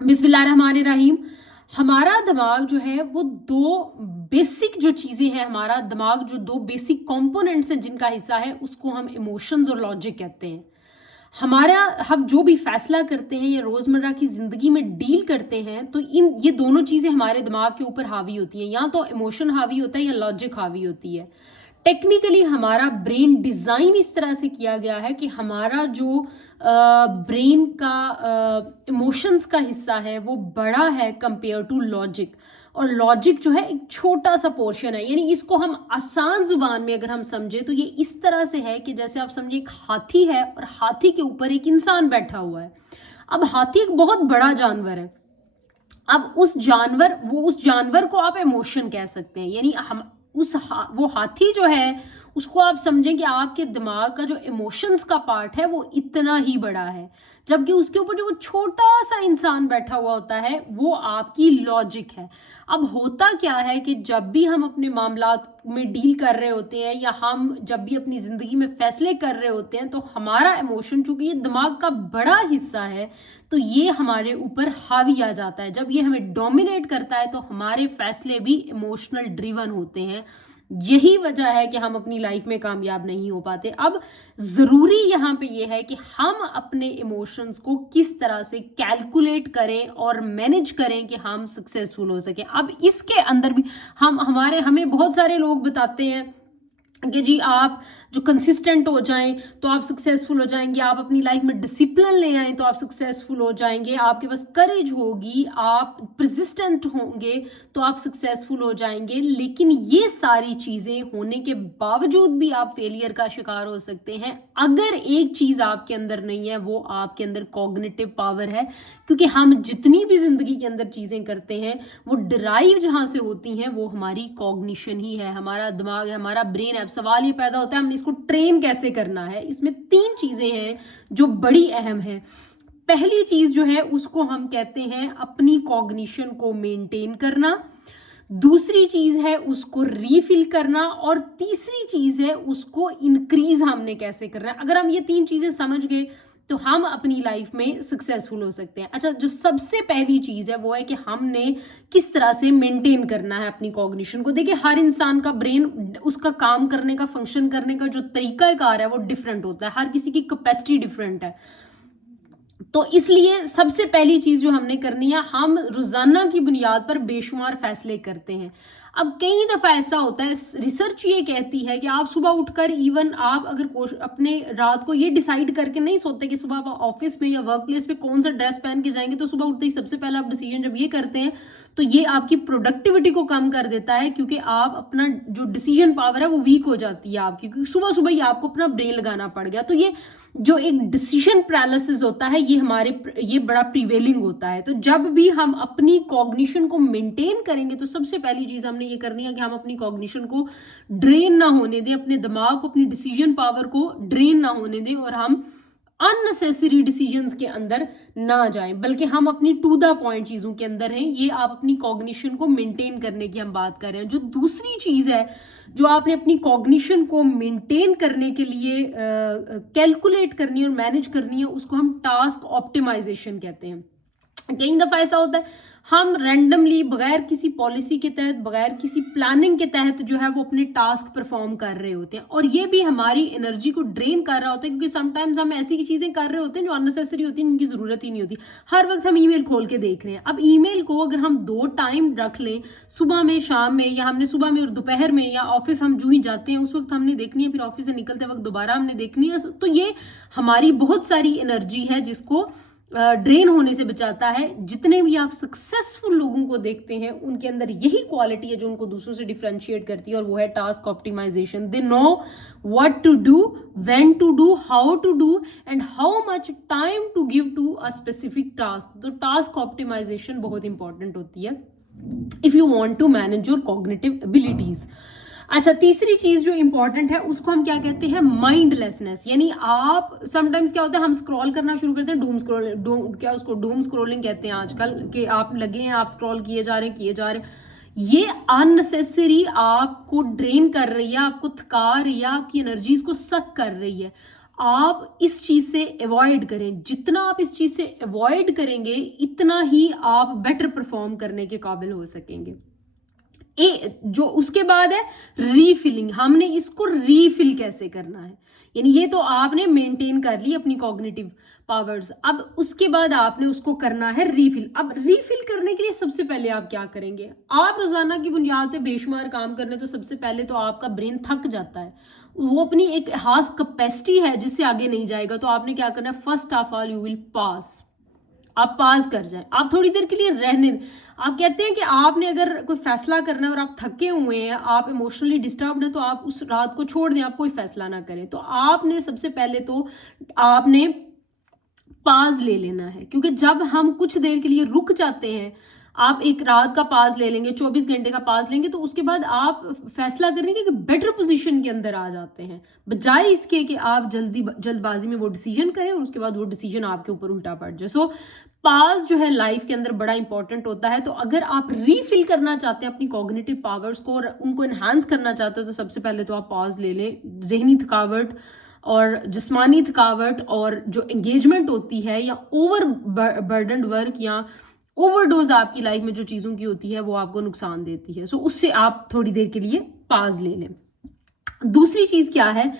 बिस्मिल्लाहिर्रहमानिर्रहीम। हमारा दिमाग जो है वो दो बेसिक जो चीज़ें हैं, हमारा दिमाग जो दो बेसिक कंपोनेंट्स हैं जिनका हिस्सा है, उसको हम इमोशंस और लॉजिक कहते हैं। हमारा हम जो भी फैसला करते हैं या रोज़मर्रा की ज़िंदगी में डील करते हैं, तो ये दोनों चीज़ें हमारे दिमाग के ऊपर हावी होती हैं। या तो इमोशन हावी होता है या लॉजिक हावी होती है। टेक्निकली हमारा ब्रेन डिज़ाइन इस तरह से किया गया है कि हमारा जो ब्रेन का इमोशंस का हिस्सा है वो बड़ा है कंपेयर टू लॉजिक, और लॉजिक जो है एक छोटा सा पोर्शन है। यानी इसको हम आसान जुबान में अगर हम समझे तो ये इस तरह से है कि जैसे आप समझे एक हाथी है और हाथी के ऊपर एक इंसान बैठा हुआ है। अब हाथी एक बहुत बड़ा जानवर है। अब उस जानवर को आप इमोशन कह सकते हैं। यानी हम वो हाथी जो है उसको आप समझें कि आपके दिमाग का जो इमोशंस का पार्ट है वो इतना ही बड़ा है, जबकि उसके ऊपर जो वो छोटा सा इंसान बैठा हुआ होता है वो आपकी लॉजिक है। अब होता क्या है कि जब भी हम अपने मामलात में डील कर रहे होते हैं या हम जब भी अपनी ज़िंदगी में फैसले कर रहे होते हैं, तो हमारा इमोशन, चूंकि ये दिमाग का बड़ा हिस्सा है, तो ये हमारे ऊपर हावी आ जाता है। जब ये हमें डोमिनेट करता है तो हमारे फैसले भी इमोशनल ड्रिवन होते हैं। यही वजह है कि हम अपनी लाइफ में कामयाब नहीं हो पाते। अब ज़रूरी यहाँ पे ये है कि हम अपने इमोशंस को किस तरह से कैलकुलेट करें और मैनेज करें कि हम सक्सेसफुल हो सकें। अब इसके अंदर भी हमें बहुत सारे लोग बताते हैं कि जी आप जो कंसिस्टेंट हो जाएं तो आप सक्सेसफुल हो जाएंगे, आप अपनी लाइफ में डिसिप्लिन ले आएं तो आप सक्सेसफुल हो जाएंगे, आपके पास करेज होगी, आप परसिस्टेंट होंगे तो आप सक्सेसफुल हो जाएंगे। लेकिन ये सारी चीज़ें होने के बावजूद भी आप फेलियर का शिकार हो सकते हैं अगर एक चीज़ आपके अंदर नहीं है, वो आपके अंदर कॉग्निटिव पावर है। क्योंकि हम जितनी भी ज़िंदगी के अंदर चीज़ें करते हैं वो डिराइव जहाँ से होती हैं वो हमारी कॉग्निशन ही है, हमारा दिमाग है, हमारा ब्रेन है। अब सवाल ये पैदा होता है हमने इसको ट्रेन कैसे करना है। इसमें 3 चीज़ें हैं जो बड़ी अहम है। पहली चीज़ जो है उसको हम कहते हैं अपनी कॉग्निशन को मेंटेन करना, दूसरी चीज़ है उसको रीफिल करना, और तीसरी चीज़ है उसको इंक्रीज हमने कैसे करना है। अगर हम ये 3 चीज़ें समझ गए तो हम अपनी लाइफ में सक्सेसफुल हो सकते हैं। अच्छा, जो सबसे पहली चीज़ है वो है कि हमने किस तरह से मेंटेन करना है अपनी कॉग्निशन को। देखिए, हर इंसान का ब्रेन, उसका काम करने का, फंक्शन करने का जो तरीकाकार है वो डिफरेंट होता है, हर किसी की कैपेसिटी डिफरेंट है। तो इसलिए सबसे पहली चीज़ जो हमने करनी है, हम रोज़ाना की बुनियाद पर बेशुमार फैसले करते हैं। अब कई दफ़ा ऐसा होता है, रिसर्च ये कहती है कि आप सुबह उठकर, इवन आप अगर अपने रात को ये डिसाइड करके नहीं सोते कि सुबह आप ऑफिस में या वर्क प्लेस पे कौन सा ड्रेस पहन के जाएंगे, तो सुबह उठते ही सबसे पहला आप डिसीजन जब ये करते हैं तो ये आपकी प्रोडक्टिविटी को कम कर देता है, क्योंकि आप अपना जो डिसीजन पावर है वो वीक हो जाती है आपकी, क्योंकि सुबह सुबह ही आपको अपना ब्रेन लगाना पड़ गया। तो ये जो एक डिसीजन पैरालिसिस होता है ये बड़ा प्रिवेलिंग होता है। तो जब भी हम अपनी कॉग्निशन को मेंटेन करेंगे तो सबसे पहली चीज हमने ये करनी है कि हम अपनी कॉग्निशन को ड्रेन ना होने दें, अपने दिमाग को, अपनी डिसीजन पावर को ड्रेन ना होने दें, और हम अननेसेसरी डिसीजंस के अंदर ना जाएं, बल्कि हम अपनी टू द पॉइंट चीज़ों के अंदर हैं। ये आप अपनी कॉग्निशन को मेंटेन करने की हम बात कर रहे हैं। जो दूसरी चीज़ है जो आपने अपनी कॉग्निशन को मेंटेन करने के लिए कैलकुलेट करनी है और मैनेज करनी है, उसको हम टास्क ऑप्टिमाइजेशन कहते हैं। कई दफ़ा ऐसा होता है हम रैंडमली, बगैर किसी पॉलिसी के तहत, बगैर किसी प्लानिंग के तहत जो है वो अपने टास्क परफॉर्म कर रहे होते हैं, और ये भी हमारी एनर्जी को ड्रेन कर रहा होता है, क्योंकि समटाइम्स हम ऐसी चीज़ें कर रहे होते हैं जो अननेसेसरी होती हैं, जिनकी ज़रूरत ही नहीं होती। हर वक्त हम ईमेल खोल के देख रहे हैं। अब ईमेल को अगर हम 2 टाइम रख लें, सुबह में, शाम में, या हमने सुबह में और दोपहर में, या ऑफिस हम जो ही जाते हैं उस वक्त हमने देखनी है, फिर ऑफिस से निकलते वक्त दोबारा हमने देखनी है, तो ये हमारी बहुत सारी एनर्जी है जिसको ड्रेन होने से बचाता है। जितने भी आप सक्सेसफुल लोगों को देखते हैं उनके अंदर यही क्वालिटी है जो उनको दूसरों से डिफरेंशिएट करती है, और वो है task optimisation. They know what to do, when to do, how to do, and how much time to give to a specific task. तो टास्क ऑप्टिमाइजेशन बहुत इंपॉर्टेंट होती है if you want to manage your cognitive abilities. अच्छा, तीसरी चीज जो important है उसको हम क्या कहते हैं, माइंडलेसनेस। यानी आप समटाइम्स क्या होता है, हम स्क्रॉल करना शुरू करते हैं, डूम स्क्रॉलिंग कहते हैं आजकल, कि आप लगे हैं, आप स्क्रॉल किए जा रहे हैं। ये अननेसेसरी आपको ड्रेन कर रही है, आपको थका रही है, आपकी एनर्जीज को सक कर रही है। आप इस चीज़ से अवॉइड करें। जितना आप इस चीज़ से अवॉइड करेंगे इतना ही आप बेटर परफॉर्म करने के काबिल हो सकेंगे। जो उसके बाद है रीफिलिंग। हमने इसको रीफिल कैसे करना है, यानी ये तो आपने मेंटेन कर ली अपनी कॉग्निटिव पावर्स, अब उसके बाद आपने उसको करना है रीफिल। अब रीफिल करने के लिए सबसे पहले आप क्या करेंगे, आप रोजाना की बुनियाद पे बेशुमार काम करने, तो सबसे पहले तो आपका ब्रेन थक जाता है, वो अपनी एक खास कैपेसिटी है जिससे आगे नहीं जाएगा। तो आपने क्या करना है, first of all you will pass, आप पास कर जाएं, आप थोड़ी देर के लिए रहने दें। आप कहते हैं कि आपने अगर कोई फैसला करना है और आप थके हुए हैं, आप इमोशनली डिस्टर्ब्ड हैं, तो आप उस रात को छोड़ दें, आप कोई फैसला ना करें। तो आपने सबसे पहले तो आपने पाज ले लेना है, क्योंकि जब हम कुछ देर के लिए रुक जाते हैं, आप एक रात का पाज ले लेंगे, 24 घंटे का पाज लेंगे, तो उसके बाद आप फैसला करने के बेटर पोजीशन के अंदर आ जाते हैं, बजाय इसके कि आप जल्दबाजी में वो डिसीजन करें और उसके बाद वो डिसीजन आपके ऊपर उल्टा पड़ जाए। सो पाज जो है लाइफ के अंदर बड़ा इंपॉर्टेंट होता है। तो अगर आप रीफिल करना चाहते हैं अपनी कॉग्निटिव पावर्स को और उनको एनहांस करना चाहते हैं, तो सबसे पहले तो आप पाज ले लें। जहनी थकावट और जिस्मानी थकावट और जो एंगेजमेंट होती है, या ओवर बर्डनड वर्क या ओवरडोज आपकी लाइफ में जो चीज़ों की होती है, वो आपको नुकसान देती है। सो उससे आप थोड़ी देर के लिए पाज ले लें। दूसरी चीज़ क्या है,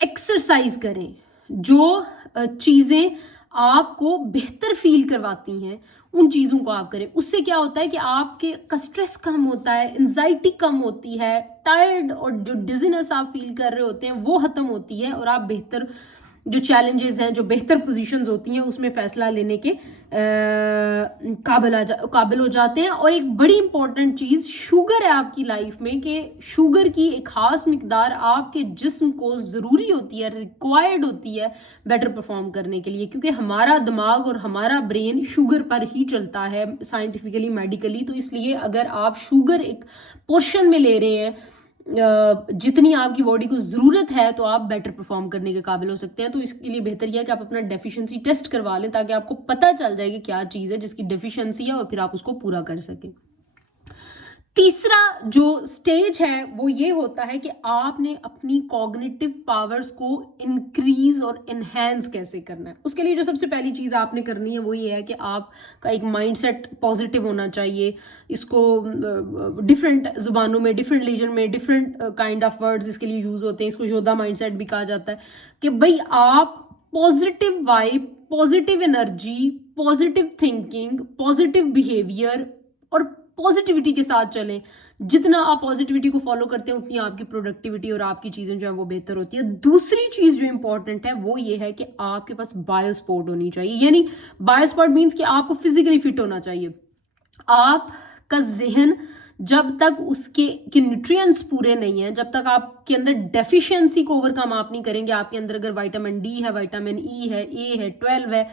एक्सरसाइज करें। जो चीज़ें आपको बेहतर फील करवाती हैं उन चीज़ों को आप करें। उससे क्या होता है कि आपके का स्ट्रेस कम होता है, एंजाइटी कम होती है, टायर्ड और जो डिजीनेस आप फील कर रहे होते हैं वो ख़त्म होती है, और आप बेहतर जो चैलेंजेस हैं, जो बेहतर पोजीशंस होती हैं, उसमें फ़ैसला लेने के काबिल हो जाते हैं। और एक बड़ी इंपॉर्टेंट चीज़ शुगर है आपकी लाइफ में, कि शुगर की एक ख़ास मिकदार आपके जिस्म को ज़रूरी होती है, रिक्वायर्ड होती है बेटर परफॉर्म करने के लिए, क्योंकि हमारा दिमाग और हमारा ब्रेन शुगर पर ही चलता है साइंटिफिकली, मेडिकली। तो इसलिए अगर आप शुगर एक पोर्शन में ले रहे हैं जितनी आपकी बॉडी को ज़रूरत है, तो आप बेटर परफॉर्म करने के काबिल हो सकते हैं। तो इसके लिए बेहतर यह है कि आप अपना डेफिशिएंसी टेस्ट करवा लें, ताकि आपको पता चल जाए कि क्या चीज़ है जिसकी डेफिशिएंसी है, और फिर आप उसको पूरा कर सकें। तीसरा जो स्टेज है वो ये होता है कि आपने अपनी कॉग्निटिव पावर्स को इंक्रीज और इनहेंस कैसे करना है। उसके लिए जो सबसे पहली चीज़ आपने करनी है वो ये है कि आपका एक माइंडसेट पॉजिटिव होना चाहिए। इसको डिफरेंट ज़ुबानों में, डिफरेंट रीजन में डिफरेंट काइंड ऑफ वर्ड्स इसके लिए यूज़ होते हैं। इसको योद्धा माइंडसेट भी कहा जाता है, कि भाई आप positive vibe, positive energy, positive thinking, positive behaviour और पॉजिटिविटी के साथ चलें। जितना आप पॉजिटिविटी को फॉलो करते हैं उतनी आपकी प्रोडक्टिविटी और आपकी चीज़ें जो है वो बेहतर होती है। दूसरी चीज़ जो इंपॉर्टेंट है वो ये है कि आपके पास बायोस्पोर्ट होनी चाहिए, यानी बायोस्पोर्ट मीन्स कि आपको फिजिकली फिट होना चाहिए। आपका जहन जब तक उसके न्यूट्रिएंट्स पूरे नहीं हैं, जब तक आपके अंदर डेफिशिएंसी को ओवरकम आप नहीं करेंगे, आपके अंदर अगर विटामिन डी है, विटामिन ई है, ए है, 12 है,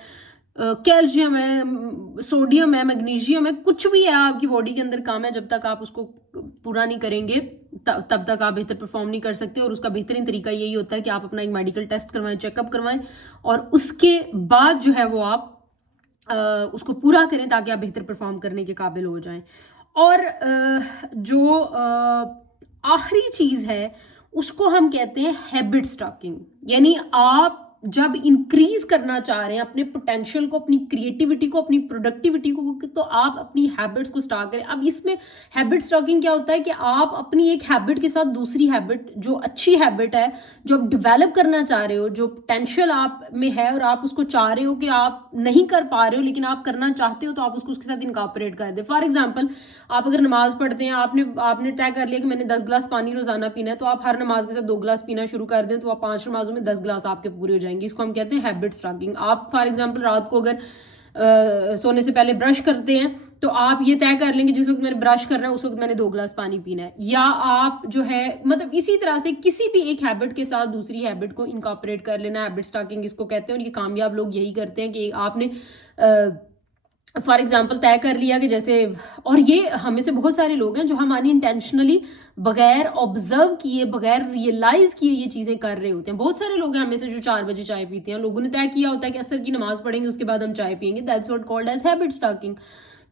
कैल्शियम है, सोडियम है, मैग्नीशियम है, कुछ भी है आपकी बॉडी के अंदर काम है, जब तक आप उसको पूरा नहीं करेंगे तब तक आप बेहतर परफॉर्म नहीं कर सकते। और उसका बेहतरीन तरीका यही होता है कि आप अपना एक मेडिकल टेस्ट करवाएं, चेकअप करवाएं, और उसके बाद जो है वो आप उसको पूरा करें, ताकि आप बेहतर परफॉर्म करने के काबिल हो जाएं। और जो आखिरी चीज़ है उसको हम कहते हैं हैबिट स्टॉकिंग, यानी आप जब इंक्रीज करना चाह रहे हैं अपने पोटेंशियल को, अपनी क्रिएटिविटी को, अपनी प्रोडक्टिविटी को, तो आप अपनी हैबिट्स को स्टॉक करें। अब इसमें हैबिट स्टॉकिंग क्या होता है कि आप अपनी एक हैबिट के साथ दूसरी हैबिट, जो अच्छी हैबिट है, जो आप डेवलप करना चाह रहे हो, जो पोटेंशियल आप में है और आप उसको चाह रहे हो कि आप नहीं कर पा रहे हो लेकिन आप करना चाहते हो, तो आप उसको उसके साथ इनकॉर्पोरेट कर दें। फॉर एग्जाम्पल, आप अगर नमाज पढ़ते हैं, आपने तय कर लिया कि मैंने 10 गिलास पानी रोजाना पीना है, तो आप हर नमाज के साथ 2 गिलास पीना शुरू कर दें, तो आप 5 नमाजों में 10 गिलास आपके पूरे हो जाएंगे। इसको हम कहते हैं हैबिट स्टॉकिंग। आप फॉर एग्जांपल रात को अगर सोने से पहले ब्रश करते हैं, तो आप ये तय कर लेंगे जिस वक्त मैंने ब्रश करना है उस वक्त मैंने 2 गिलास पानी पीना है। या आप जो है मतलब इसी तरह से किसी भी एक हैबिट के साथ दूसरी हैबिट को इनकॉर्पोरेट कर लेना, हैबिट स्टॉकिंग इसको कहते हैं। और ये कामयाब लोग यही करते हैं कि आपने फॉर एग्जाम्पल तय कर लिया कि जैसे, और ये हमें से बहुत सारे लोग हैं जो हम अनइंटेंशनली बगैर ऑब्जर्व किए, बगैर रियलाइज किए ये चीज़ें कर रहे होते हैं। बहुत सारे लोग हैं हमें से जो 4 बजे चाय पीते हैं, लोगों ने तय किया होता है कि असर की नमाज पढ़ेंगे उसके बाद हम चाय पियेंगे। That's what called as habit stacking.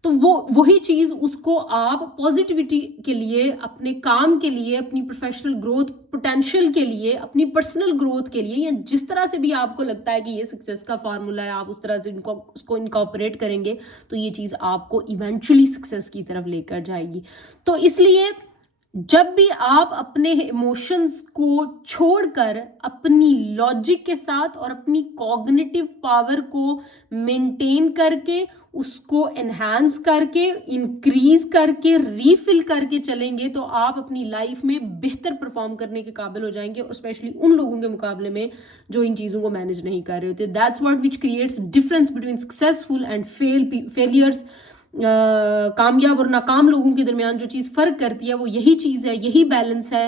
तो वो वही चीज़ उसको आप पॉजिटिविटी के लिए, अपने काम के लिए, अपनी प्रोफेशनल ग्रोथ पोटेंशियल के लिए, अपनी पर्सनल ग्रोथ के लिए, या जिस तरह से भी आपको लगता है कि ये सक्सेस का फार्मूला है, आप उस तरह से उसको इनकॉर्पोरेट करेंगे तो ये चीज़ आपको इवेंचुअली सक्सेस की तरफ लेकर जाएगी। तो इसलिए जब भी आप अपने इमोशंस को छोड़कर अपनी लॉजिक के साथ और अपनी कॉग्निटिव पावर को मेंटेन करके, उसको एनहांस करके, इंक्रीज करके, रीफिल करके चलेंगे तो आप अपनी लाइफ में बेहतर परफॉर्म करने के काबिल हो जाएंगे, और स्पेशली उन लोगों के मुकाबले में जो इन चीज़ों को मैनेज नहीं कर रहे होते। That's what which creates difference between successful and failures. कामयाब और नाकाम लोगों के दरमियान जो चीज़ फ़र्क करती है वो यही चीज़ है, यही बैलेंस है,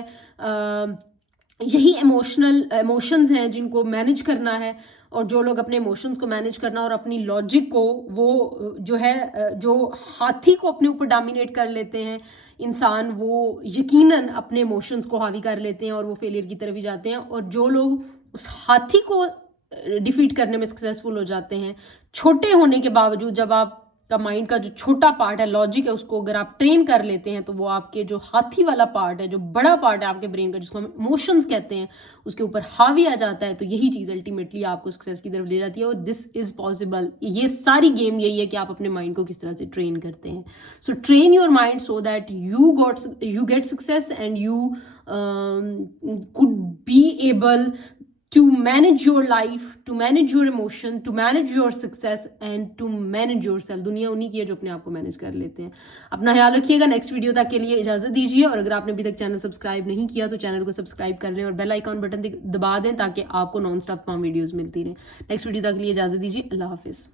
यही इमोशंस हैं जिनको मैनेज करना है। और जो लोग अपने इमोशंस को मैनेज करना और अपनी लॉजिक को, वो जो है जो हाथी को अपने ऊपर डोमिनेट कर लेते हैं इंसान, वो यकीनन अपने इमोशंस को हावी कर लेते हैं और वो फेलियर की तरफ ही जाते हैं। और जो लोग उस हाथी को डिफीट करने में सक्सेसफुल हो जाते हैं, छोटे होने के बावजूद, जब आप का माइंड का जो छोटा पार्ट है, लॉजिक है, उसको अगर आप ट्रेन कर लेते हैं तो वो आपके जो हाथी वाला पार्ट है, जो बड़ा पार्ट है आपके ब्रेन का, जिसको हम इमोशंस कहते हैं, उसके ऊपर हावी आ जाता है। तो यही चीज़ अल्टीमेटली आपको सक्सेस की तरफ ले जाती है। और दिस इज़ पॉसिबल। ये सारी गेम यही है कि आप अपने माइंड को किस तरह से ट्रेन करते हैं। So train your mind so that you get success and you could be able to manage your life, to manage your emotion, to manage your success and to manage yourself। दुनिया उन्हीं की है जो अपने आप को मैनेज कर लेते हैं। अपना ख्याल रखिएगा। नेक्स्ट वीडियो तक के लिए इजाज़त दीजिए, और अगर आपने अभी तक चैनल सब्सक्राइब नहीं किया तो चैनल को सब्सक्राइब कर लें और बेल आइकॉन बटन दबा दें ताकि आपको नॉन स्टॉप वीडियोज़ मिलती रहें। नेक्स्ट वीडियो तक के लिए इजाज़त दीजिए। अल्लाह हाफिज़।